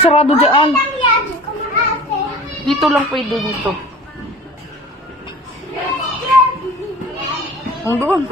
sarado dyan. Dito lang pwede dito. Ang doon.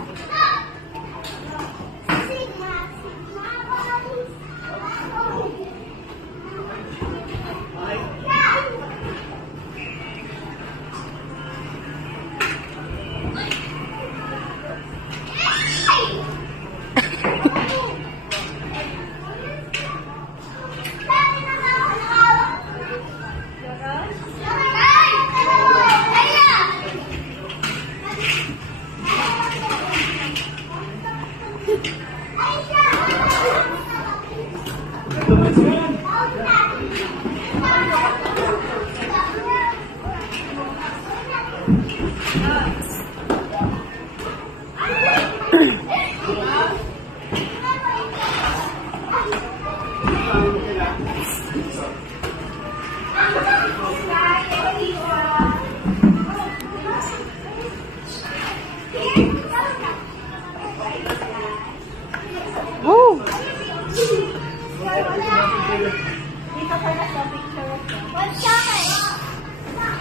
Woo!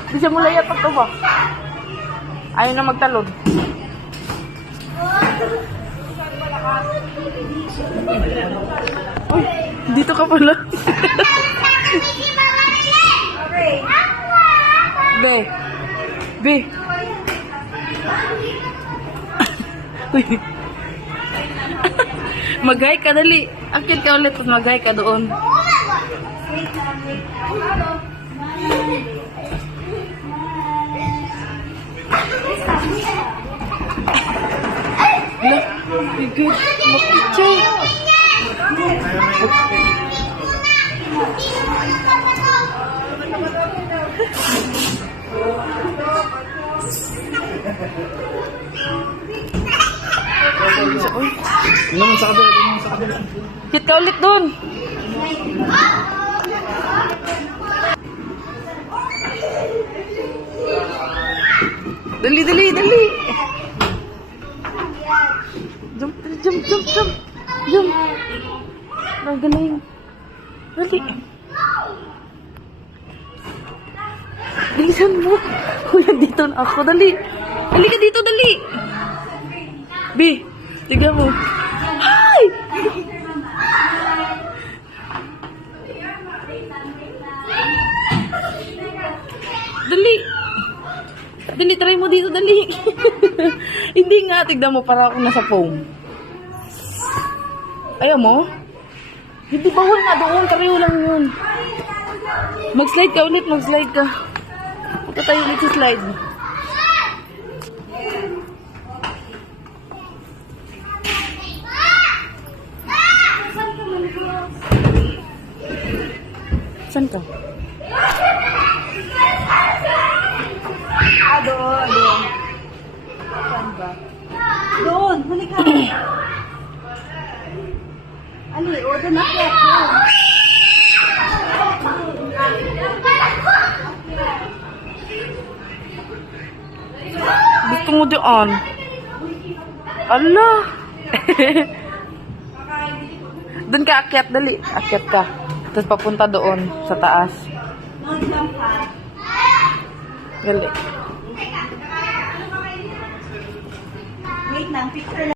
Bisa mo layat ito ba? Ayaw na magtalon. Uy, dito ka pala. Be. Be. Uy. Mag-hi ka, dali. Akit ka ulit, mag-hi ka doon. Hala, bigod. Makichay. Kit ka ulit doon. Dali, dali, dali. Jump, jump, jump, jump. Jump. Nagaling. Dali. Bilisan mo. Kuya, dito na ako. Dali. Dali ka dito, dali. B, tignan mo. Hi! Dali. Dali, try mo dito, dali. Hindi nga, tignan mo, para ako nasa foam. Ayaw mo? Hindi, bawal nga doon, kariyo lang yun. Mag-slide ka ulit, mag-slide ka. Punta tayo ulit sa slide. Saan ka? Doon. Saan ba? Doon, huli ka. Ali, o doon akyat. Gusto mo doon? Ala! Doon ka akyat, dali. Akyat ka. Tapos papunta doon, sa taas. Dali. Wait lang, picture lang.